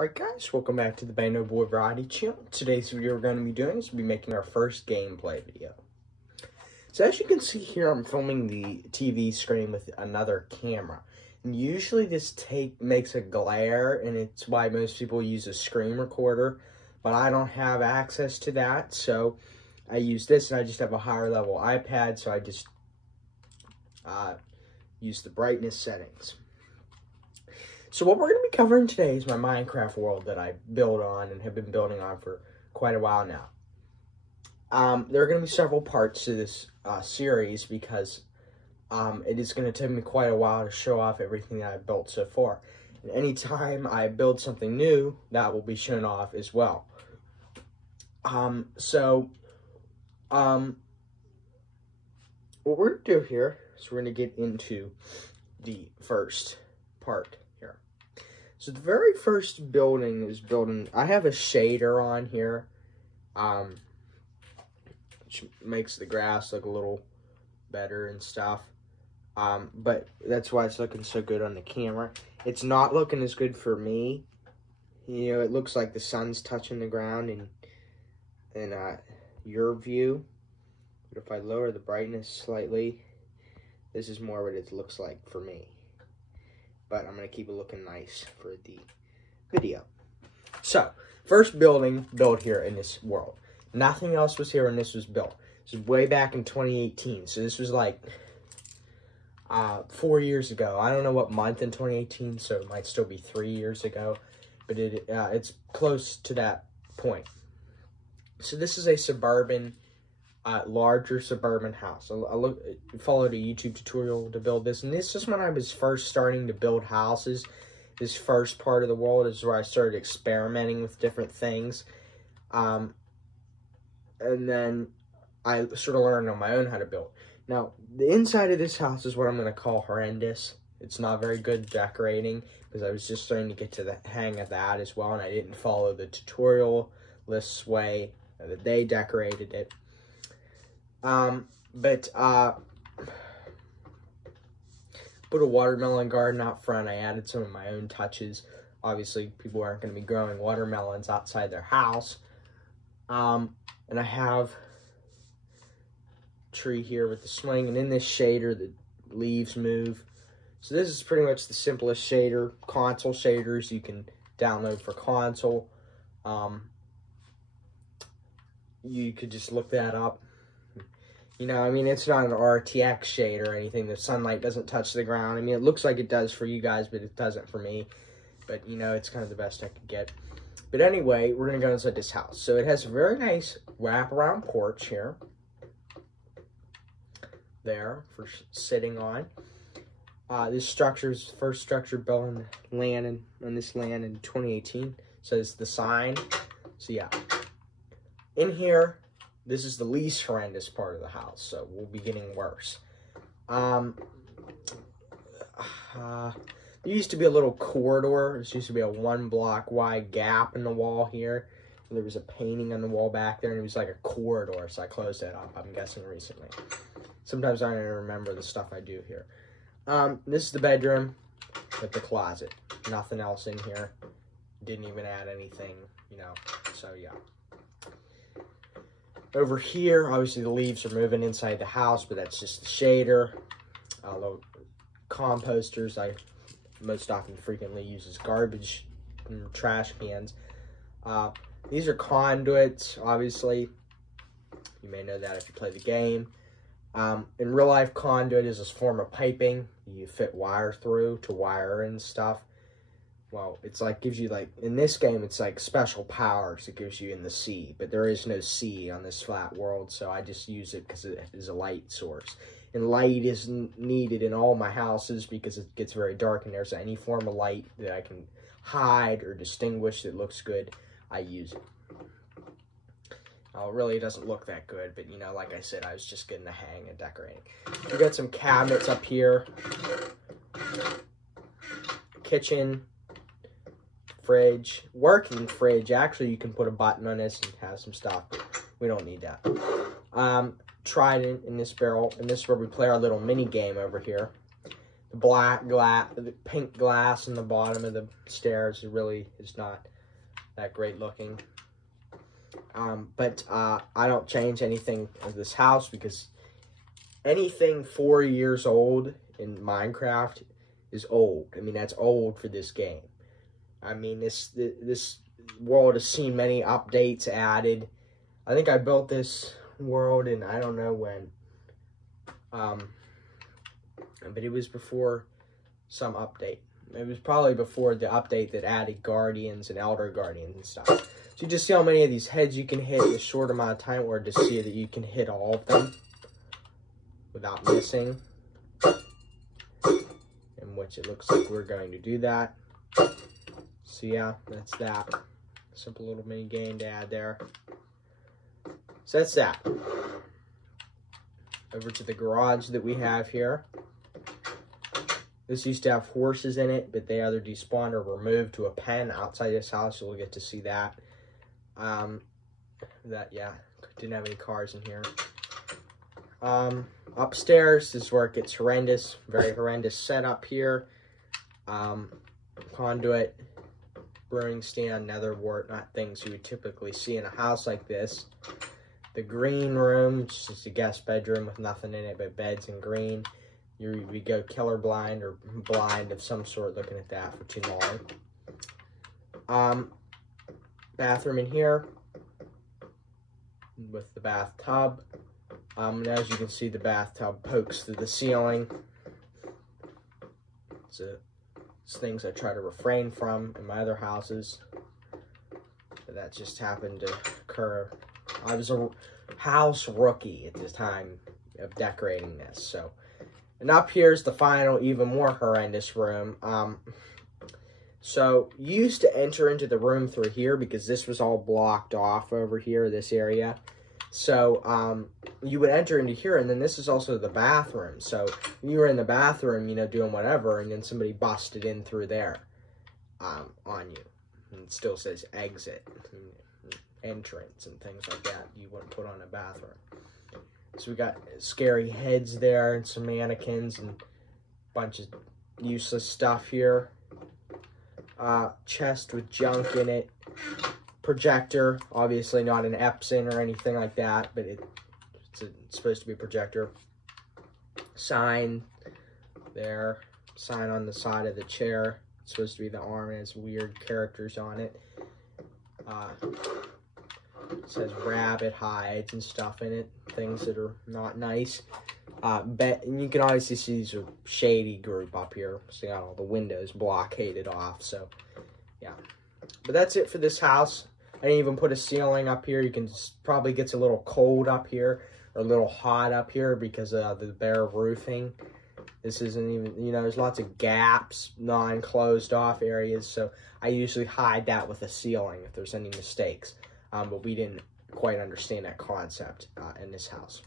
Alright guys, welcome back to the Bando Boy Variety Channel. Today's video we're going to be doing is making our first gameplay video. So as you can see here, I'm filming the TV screen with another camera. And usually this makes a glare, and it's why most people use a screen recorder. But I don't have access to that, so I use this, and I just have a higher level iPad, so I just use the brightness settings. So what we're going to be covering today is my Minecraft world that I build on and have been building on for quite a while now. There are going to be several parts to this series because it is going to take me quite a while to show off everything that I've built so far. And anytime I build something new, that will be shown off as well. What we're going to do here is we're going to get into the first part. So the very first building is I have a shader on here, which makes the grass look a little better and stuff. But that's why it's looking so good on the camera. It's not looking as good for me. You know, it looks like the sun's touching the ground in your view. But if I lower the brightness slightly, this is more what it looks like for me. But I'm going to keep it looking nice for the video. So, first building built here in this world. Nothing else was here when this was built. This was way back in 2018. So this was like 4 years ago. I don't know what month in 2018, so it might still be 3 years ago. But it's close to that point. So this is a suburban, larger suburban house. I followed a YouTube tutorial to build this, and this is when I was first starting to build houses. This first part of the world is where I started experimenting with different things, and then I sort of learned on my own how to build. Now, the inside of this house is what I'm going to call horrendous. It's not very good decorating, because I was just starting to get to the hang of that as well, and I didn't follow the tutorial list's way that they decorated it. Put a watermelon garden out front. I added some of my own touches. Obviously, people aren't going to be growing watermelons outside their house. And I have a tree here with the swing, and in this shader, the leaves move. So this is pretty much the simplest shader, console shaders you can download for console. You could just look that up. You know, I mean, it's not an RTX shade or anything. The sunlight doesn't touch the ground. I mean, it looks like it does for you guys, but it doesn't for me. But, you know, it's kind of the best I could get. But anyway, we're going to go inside this house. So it has a very nice wraparound porch here. There for sitting on. This structure is the first structure built on this land in 2018. Says the sign. So, yeah. In here, this is the least horrendous part of the house, so we'll be getting worse. There used to be a little corridor. There used to be a 1 block wide gap in the wall here. And there was a painting on the wall back there, and it was like a corridor, so I closed that up, I'm guessing, recently. Sometimes I don't even remember the stuff I do here. This is the bedroom with the closet. Nothing else in here. Didn't even add anything, you know, so yeah. Over here, obviously the leaves are moving inside the house, but that's just the shader. Although composters, I most often frequently use as garbage and trash cans. These are conduits, obviously. You may know that if you play the game. In real life, conduit is a form of piping you fit wire through to wire and stuff. Well, it's like, gives you like, in this game, it's like special powers it gives you in the sea, but there is no sea on this flat world, so I just use it because it is a light source. And light is needed in all my houses because it gets very dark in there, so any form of light that I can hide or distinguish that looks good, I use it. Now, it really doesn't look that good, but, you know, like I said, I was just getting the hang of decorating. We got some cabinets up here. Kitchen. Fridge, working fridge. Actually, you can put a button on this and have some stuff, but we don't need that. Trident in this barrel, and this is where we play our little mini game over here. The black glass, the pink glass in the bottom of the stairs really is not that great looking. But I don't change anything of this house because anything 4 years old in Minecraft is old. I mean, that's old for this game. I mean, this world has seen many updates added. I think I built this world in, I don't know when. But it was before some update. It was probably before the update that added guardians and elder guardians and stuff. So you just see how many of these heads you can hit in a short amount of time, or to see that you can hit all of them without missing. In which it looks like we're going to do that. So yeah, that's that. Simple little mini game to add there. So that's that. Over to the garage that we have here. This used to have horses in it, but they either despawned or were moved to a pen outside this house. You'll get to see that. Yeah, didn't have any cars in here. Upstairs is where it gets horrendous. Very horrendous setup here. Conduit, brewing stand, nether wart, not things you would typically see in a house like this. The green room, it's just a guest bedroom with nothing in it but beds and green. We go killer blind or blind of some sort looking at that for too long. Bathroom in here with the bathtub. And as you can see, the bathtub pokes through the ceiling. It's things I try to refrain from in my other houses. But that just happened to occur. I was a house rookie at the time of decorating this, so. And up here's the final, even more horrendous room. So you used to enter into the room through here because this was all blocked off over here, this area. So you would enter into here, and then this is also the bathroom. So you were in the bathroom, you know, doing whatever, and then somebody busted in through there on you. And it still says exit, entrance, and things like that you wouldn't put on a bathroom. So we got scary heads there and some mannequins and a bunch of useless stuff here. Chest with junk in it. Projector, obviously not an Epson or anything like that, but it's supposed to be a projector. Sign there. Sign on the side of the chair. It's supposed to be the arm, and it's weird characters on it. It says rabbit hides and stuff in it, things that are not nice. And you can obviously see these are shady group up here. So you got all the windows blockaded off. So yeah, but that's it for this house. I didn't even put a ceiling up here. You can probably gets a little cold up here or a little hot up here because of the bare roofing. This isn't even, you know, there's lots of gaps, non-closed off areas. So I usually hide that with a ceiling if there's any mistakes. But we didn't quite understand that concept in this house.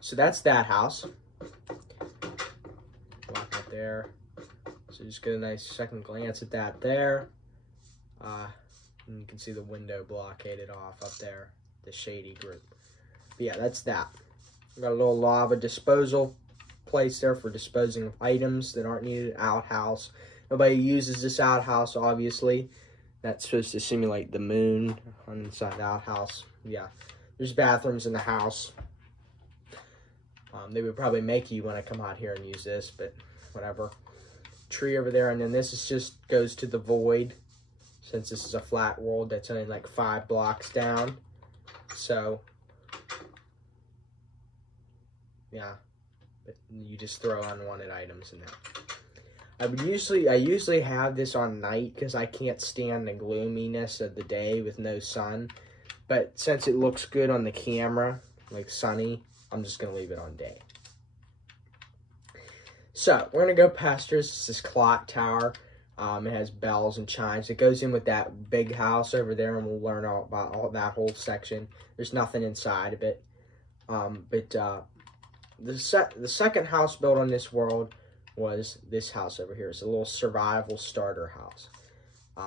So that's that house. Lock it there. So just get a nice second glance at that there. And you can see the window blockaded off up there, the shady group. But yeah, that's that. We got a little lava disposal place there for disposing of items that aren't needed. Outhouse. Nobody uses this outhouse, obviously. That's supposed to simulate the moon on the inside the outhouse. Yeah, there's bathrooms in the house. They would probably make you when I come out here and use this, but whatever. Tree over there, and then this is just goes to the void. Since this is a flat world, that's only like 5 blocks down. So, yeah, but you just throw unwanted items in there. I usually have this on night because I can't stand the gloominess of the day with no sun. But since it looks good on the camera, like sunny, I'm just going to leave it on day. So, we're going to go past this clock tower. It has bells and chimes. It goes in with that big house over there, and we'll learn all about all that whole section. There's nothing inside of it. The second house built on this world was this house over here. It's a little survival starter house.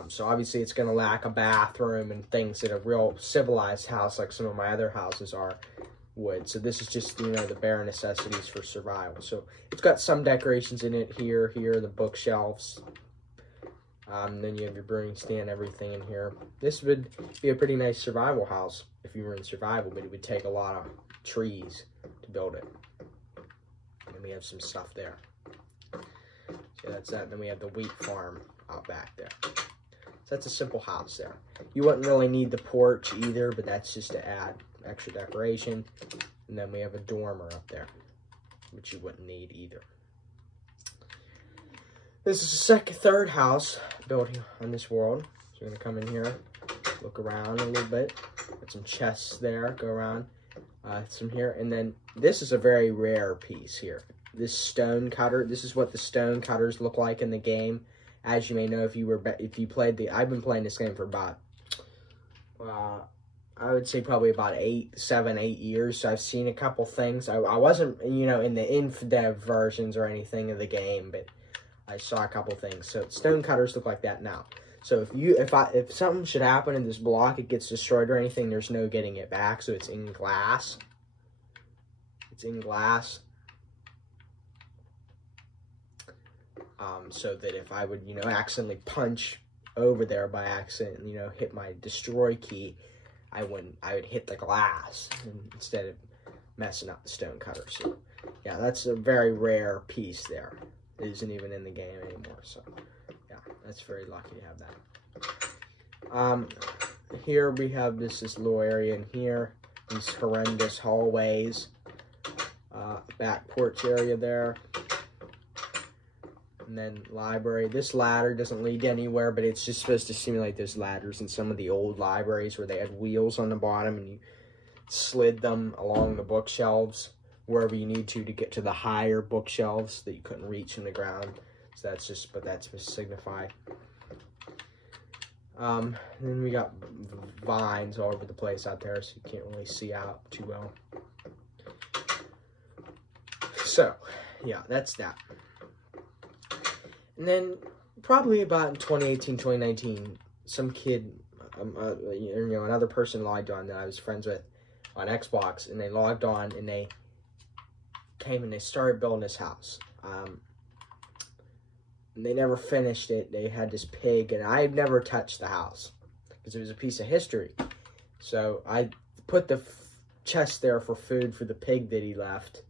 So obviously it's going to lack a bathroom and things that a real civilized house like some of my other houses are wood. So this is just, you know, the bare necessities for survival. So it's got some decorations in it here, the bookshelves. Then you have your brewing stand, everything in here. This would be a pretty nice survival house if you were in survival, but it would take a lot of trees to build it. And we have some stuff there. So that's that. And then we have the wheat farm out back there. So that's a simple house there. You wouldn't really need the porch either, but that's just to add extra decoration. And then we have a dormer up there, which you wouldn't need either. This is the third house built on this world. So you're gonna come in here, look around a little bit. Got some chests there, go around. Some here, and then this is a very rare piece here. This stone cutter. This is what the stone cutters look like in the game. As you may know, if you played the, I've been playing this game for about, I would say probably about 7, 8 years. So I've seen a couple things. I wasn't, you know, in the inf-dev versions or anything of the game, but I saw a couple things. So stone cutters look like that now. So if something should happen in this block, it gets destroyed or anything, there's no getting it back. So it's in glass. It's in glass. So that if I would, you know, accidentally punch over there by accident, you know, hit my destroy key, I would hit the glass instead of messing up the stone cutter. So yeah, that's a very rare piece there. It isn't even in the game anymore. So yeah, that's very lucky to have that. Here we have this little area in here, these horrendous hallways, back porch area there. And then library. This ladder doesn't lead anywhere, but it's just supposed to simulate those ladders in some of the old libraries where they had wheels on the bottom and you slid them along the bookshelves wherever you need to get to the higher bookshelves that you couldn't reach in the ground. So that's just, but that's to signify. Then we got vines all over the place out there, so you can't really see out too well. So, yeah, that's that. And then probably about in 2018, 2019, some kid, you know, another person logged on that I was friends with on Xbox, and they logged on and they came and they started building this house. And they never finished it. They had this pig, and I had never touched the house because it was a piece of history. So I put the chest there for food for the pig that he left.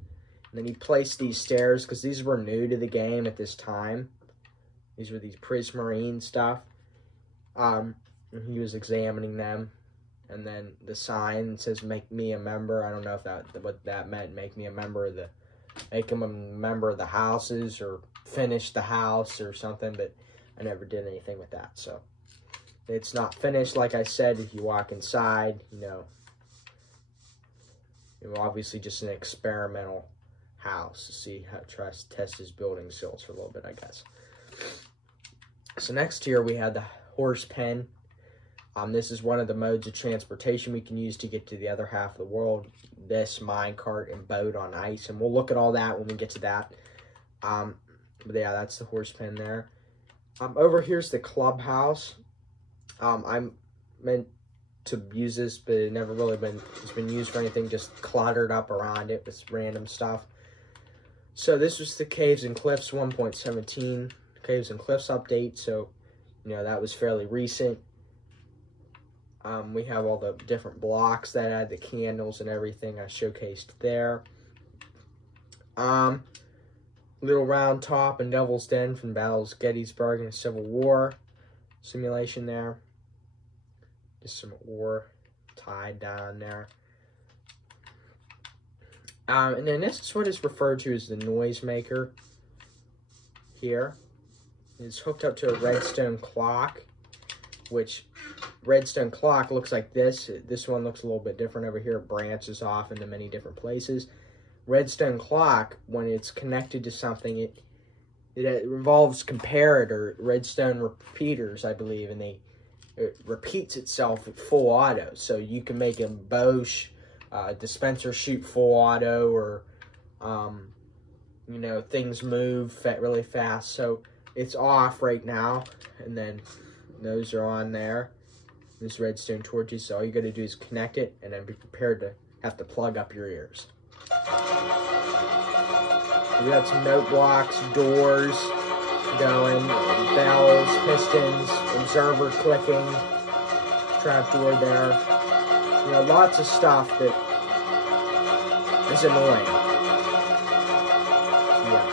And then he placed these stairs because these were new to the game at this time. These were these Prismarine stuff. And he was examining them. And then the sign says, "Make me a member." I don't know if what that meant. Make him a member of the houses or finish the house or something. But I never did anything with that. So it's not finished. Like I said, if you walk inside, you know, it was obviously just an experimental house to see how test his building skills for a little bit, I guess. So next here we have the horse pen. This is one of the modes of transportation we can use to get to the other half of the world. This, minecart, and boat on ice. And we'll look at all that when we get to that. But yeah, that's the horse pen there. Over here's the clubhouse. I'm meant to use this, but it's been used for anything, just cluttered up around it with random stuff. So this was the Caves and Cliffs 1.17 Caves and Cliffs update. So, you know, that was fairly recent. We have all the different blocks that had the candles and everything I showcased there. Little Round Top and Devil's Den from Battles of Gettysburg and Civil War simulation there. Just some ore tied down there. And then this is what is referred to as the noisemaker here. It's hooked up to a redstone clock, which redstone clock looks like this. This one looks a little bit different over here. It branches off into many different places. Redstone clock, when it's connected to something, it involves comparator, redstone repeaters, I believe, and it repeats itself at full auto. So you can make a Bosch dispenser shoot full auto, or you know, things move really fast. So it's off right now, and then those are on there. This redstone torches. So all you got to do is connect it, and then be prepared to have to plug up your ears. We got some note blocks, doors going, bells, pistons, observer clicking, trapdoor there. You know, lots of stuff that is annoying. Yeah.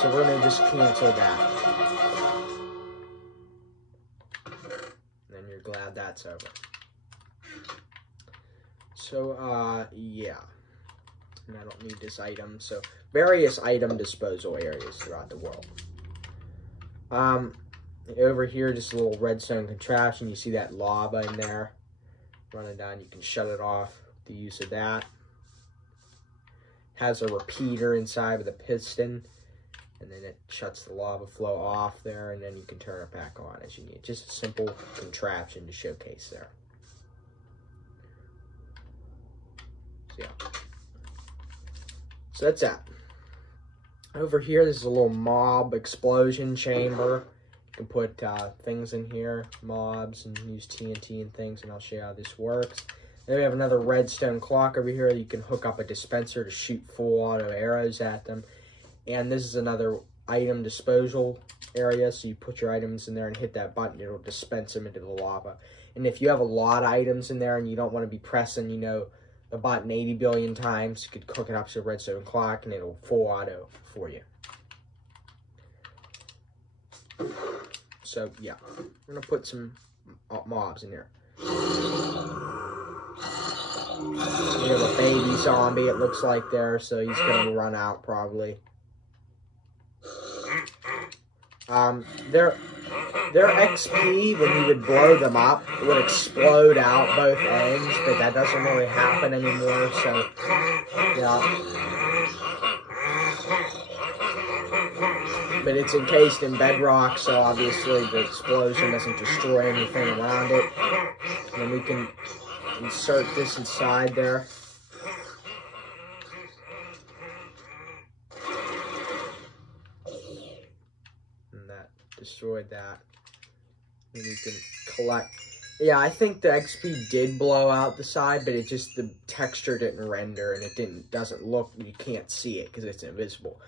So we're going to just cancel that. And you're glad that's over. So, yeah. And I don't need this item. So, various item disposal areas throughout the world. Over here, just a little redstone contraption. You see that lava in there running down. You can shut it off with the use of that. Has a repeater inside with a piston. And then it shuts the lava flow off there. And then you can turn it back on as you need. Just a simple contraption to showcase there. So, yeah. So that's that. Over here, this is a little mob explosion chamber. You can put things in here, mobs, and use TNT and things, and I'll show you how this works. Then we have another redstone clock over here. You can hook up a dispenser to shoot full auto arrows at them. And this is another item disposal area. So you put your items in there and hit that button. It'll dispense them into the lava. And if you have a lot of items in there and you don't want to be pressing, you know, the button 80 billion times, you could hook it up to a redstone clock and it'll full auto for you. So, yeah. I'm going to put some mobs in here. We have a baby zombie, it looks like there, so he's going to run out probably. Their XP, when you would blow them up, it would explode out both ends, but that doesn't really happen anymore, so, yeah. But it's encased in bedrock, so obviously the explosion doesn't destroy anything around it. And then we can insert this inside there. And that destroyed that. And you can collect. Yeah, I think the XP did blow out the side, but it just, the texture didn't render and it doesn't look, you can't see it because it's invisible.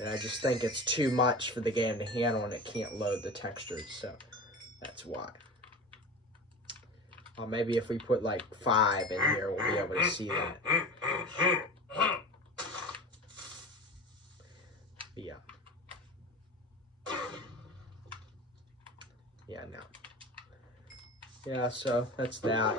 And I just think it's too much for the game to handle and it can't load the textures, so that's why. Well, maybe if we put like 5 in here, we'll be able to see that. But yeah. Yeah, no. Yeah, so that's that.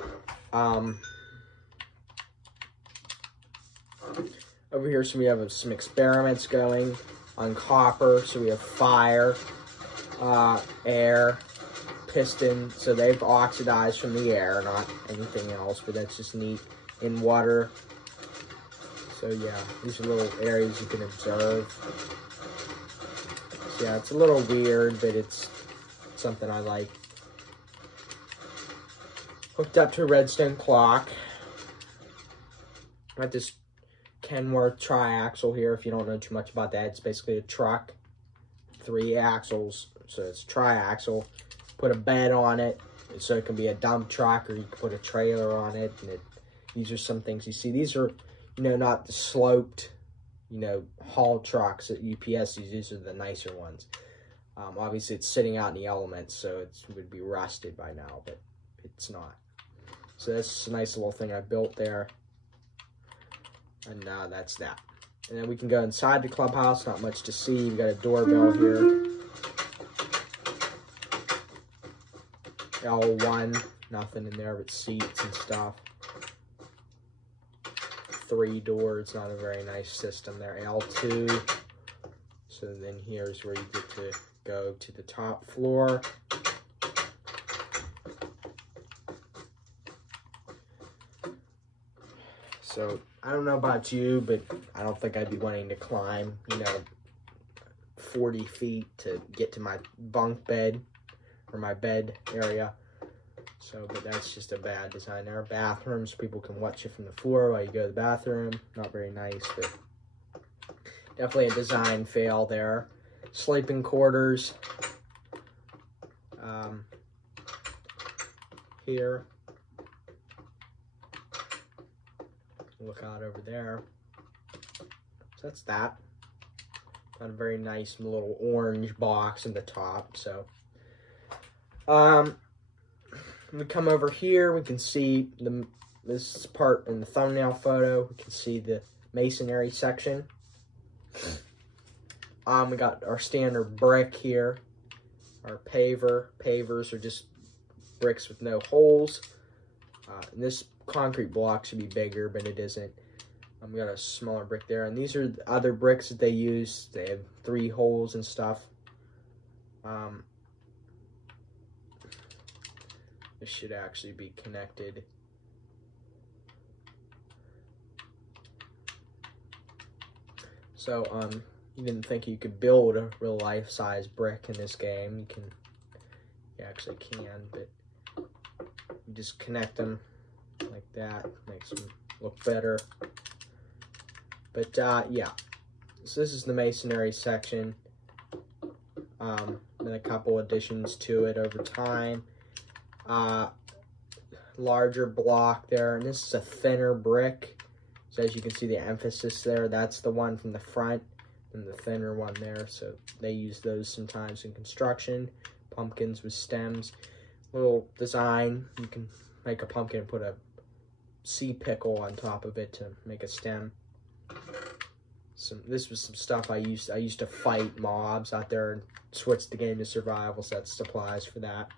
Over here, so we have some experiments going on copper. So we have fire, air, piston. So they've oxidized from the air, not anything else, but that's just neat. In water. So yeah, these are little areas you can observe. So yeah, it's a little weird, but it's something I like. Hooked up to a redstone clock. Got this Kenworth triaxle here. If you don't know too much about that, it's basically a truck, 3 axles, so it's triaxle. Put a bed on it, so it can be a dump truck, or you can put a trailer on it. And these are some things you see. These are, you know, not the sloped, you know, haul trucks at UPS. These are the nicer ones. Obviously, it's sitting out in the elements, so it would be rusted by now, but it's not. So that's a nice little thing I built there. And that's that. And then we can go inside the clubhouse. Not much to see. You've got a doorbell here. L1. Nothing in there but seats and stuff. 3 doors. Not a very nice system there. L2. So then here's where you get to go to the top floor. So, I don't know about you, but I don't think I'd be wanting to climb, you know, 40 feet to get to my bunk bed, or my bed area. So, but that's just a bad design there. Bathrooms, people can watch you from the floor while you go to the bathroom. Not very nice, but definitely a design fail there. Sleeping quarters. Here. Look out over there. So that's that. Got a very nice little orange box in the top. So, we come over here. We can see this part in the thumbnail photo. We can see the masonry section. We got our standard brick here. Our pavers are just bricks with no holes. And this concrete block should be bigger, but it isn't. We got a smaller brick there, and these are the other bricks that they use. They have 3 holes and stuff. This should actually be connected. So, you didn't think you could build a real life size brick in this game. You actually can, but you just connect them like that. Makes them look better. But, yeah. So this is the masonry section. Then a couple additions to it over time. Larger block there, and this is a thinner brick. So as you can see the emphasis there, that's the one from the front, and the thinner one there. So they use those sometimes in construction. Pumpkins with stems. Little design, you can make a pumpkin and put a sea pickle on top of it to make a stem. This was some stuff I used to fight mobs out there and switch the game to survival, so that's supplies for that.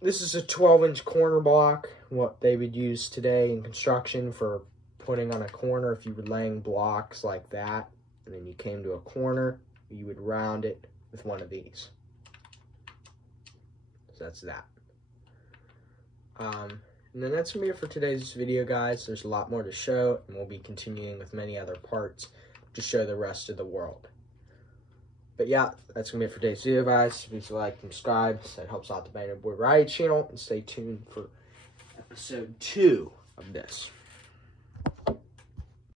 This is a 12-inch corner block, what they would use today in construction for putting on a corner. If you were laying blocks like that, and then you came to a corner, you would round it with one of these. So that's that. And then that's going to be it for today's video, guys. There's a lot more to show, and we'll be continuing with many other parts to show the rest of the world. But yeah, that's going to be it for today's video, guys. Please like and subscribe. That helps out the Bandit Boy Riot channel. And stay tuned for episode 2 of this.